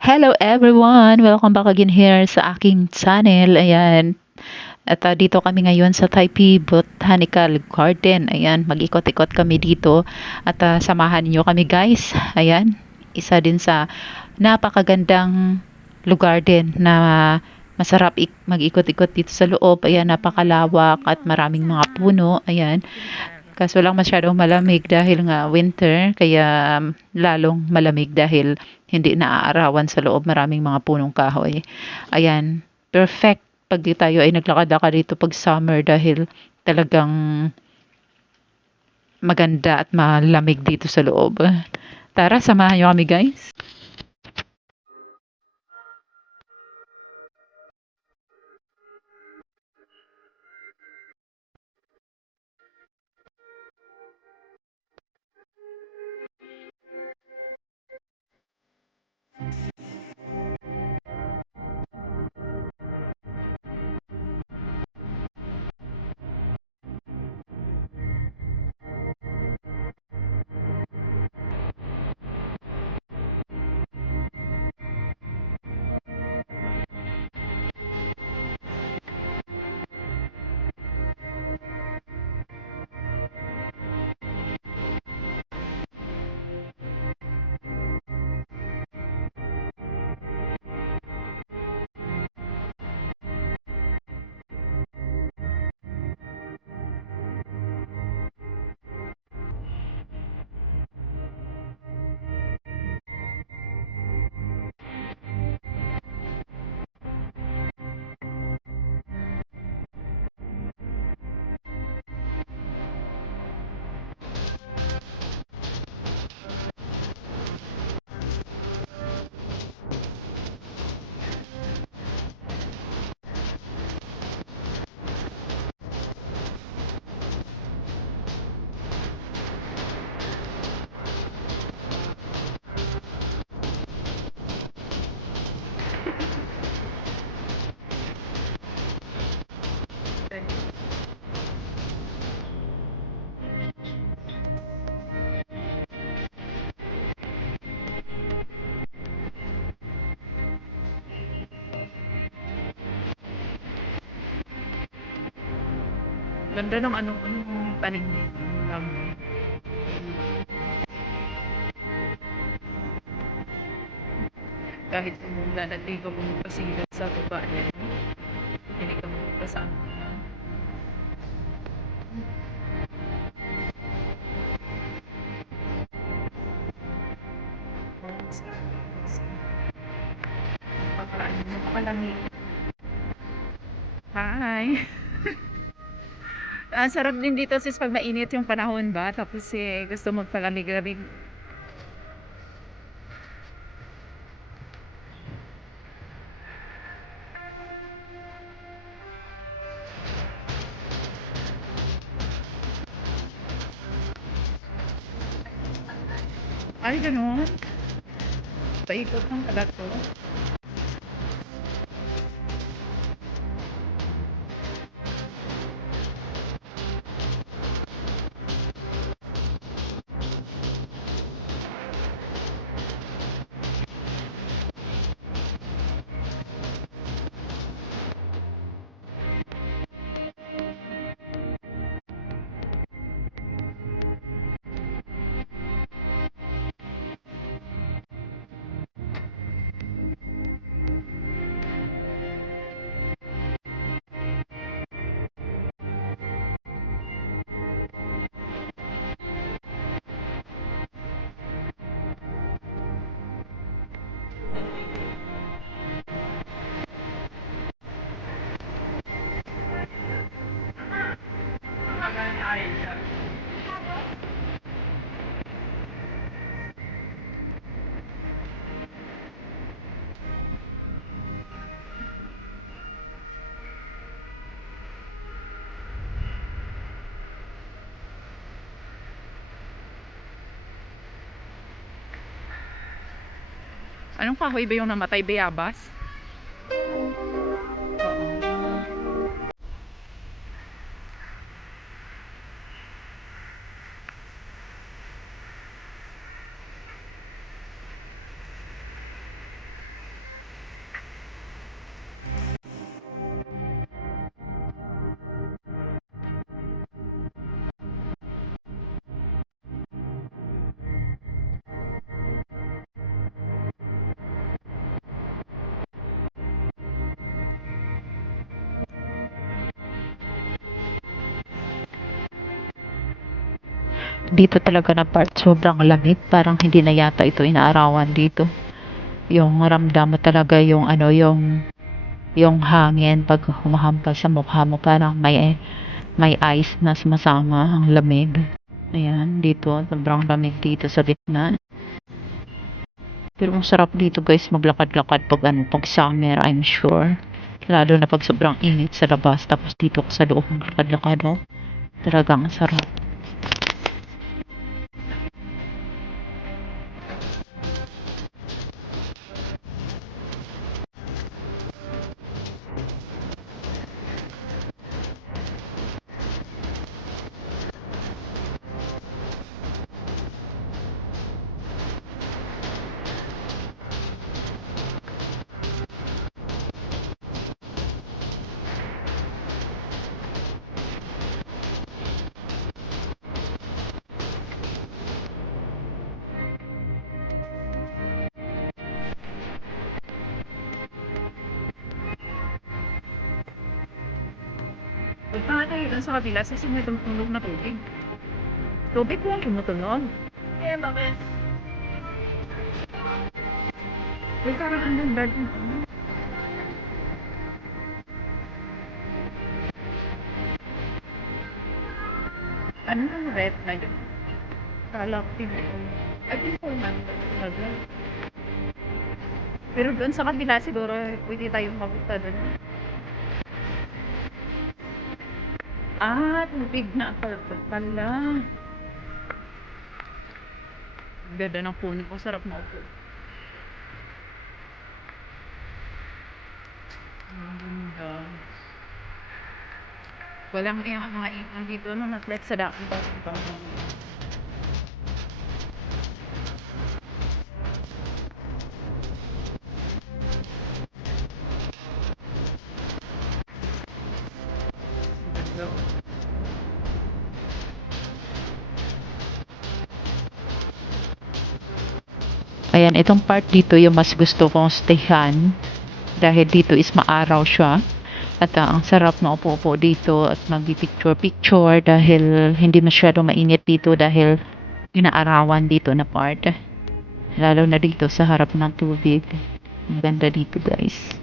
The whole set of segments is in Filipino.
Hello everyone! Welcome back again here sa aking channel. Ayan. At dito kami ngayon sa Taipei Botanical Garden. Ayan, mag-ikot-ikot kami dito. At samahan niyo kami guys. Ayan, isa din sa napakagandang lugar din na masarap mag-ikot-ikot dito sa loob. Ayan, napakalawak at maraming mga puno. Ayan. Kaso lang masyadong malamig dahil nga winter, kaya lalong malamig dahil hindi naaarawan sa loob, maraming mga punong kahoy. Ayan, perfect pag di tayo ay naglakad-lakad dito pag summer dahil talagang maganda at malamig dito sa loob. Tara, samahan niyo kami guys. Ganda ng anong tanim dito. Kahit umula na di ka pumapasigat sa baba niya, hindi ka magpasama. Napakalamig. Hi! Ang sarap din dito sis pag mainit yung panahon ba, tapos gusto magpalamig-lamig. Ay, ganun. Paikot ng pala to. Anong kahoy ba yung namatay? Bayabas? dito talaga na part sobrang lamig, parang hindi na yata ito inaarawan dito. Yung ramdam mo talaga yung ano, yung hangin pag humahampas sa mukha mo, parang may ice na sumasama ang lamig. Ayan, dito sobrang lamig dito sa gitna. Pero ang sarap dito guys maglakad-lakad pag ano, pag summer, I'm sure. Lalo na pag sobrang init sa labas, tapos dito sa loob maglakad-lakad, oh. Talagang sarap. Punta tayo dun sa kabila sa may tumutunog na tubig. Tubig po ang tumutunog. Eh, bakit? May parang ang ganda dito. Ano ang red na yun? Galactic. Ay, di po man. Pero doon sa kabila siguro, pwede tayong mapunta doon. Ah, tubig na pala. Ang ganda ng puno ko. Sarap maupo. Ang ganda. Walang yung mga ibang dito na nag-flex sa daan. Ayan, itong part dito yung mas gusto kong stayhan dahil dito is maaraw siya. At ang sarap na upo-upo dito at mag-picture-picture dahil hindi masyado mainit dito dahil inaarawan dito na part. Lalo na dito sa harap ng tubig. Ang ganda dito guys.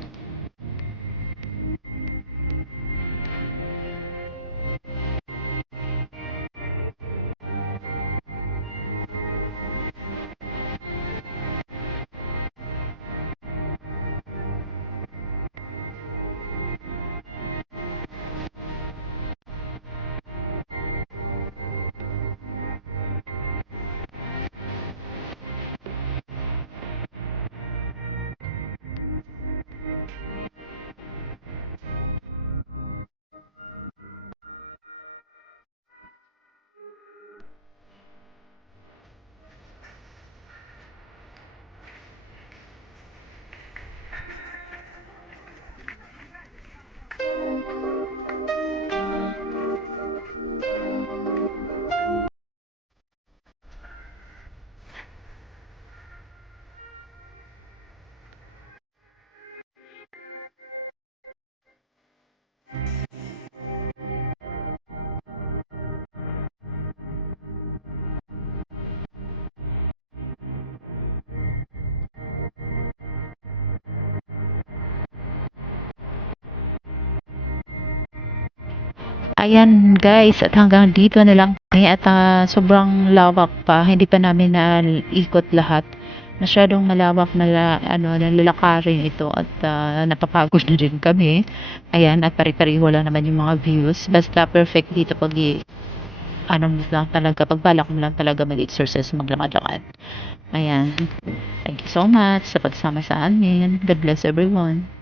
Ayan guys, at hanggang dito na lang kami at sobrang lawak pa, hindi pa namin na ikot lahat. Masyadong malawak na nalalakarin ito at napapagod na din kami. Ayan, at pare-pareho lang naman yung mga views. Basta perfect dito pag ano mo lang talaga, pagbalak mo lang talaga mag-exercise, maglakad-lakad. Ayan. Thank you so much sa pagsama sa amin. God bless everyone.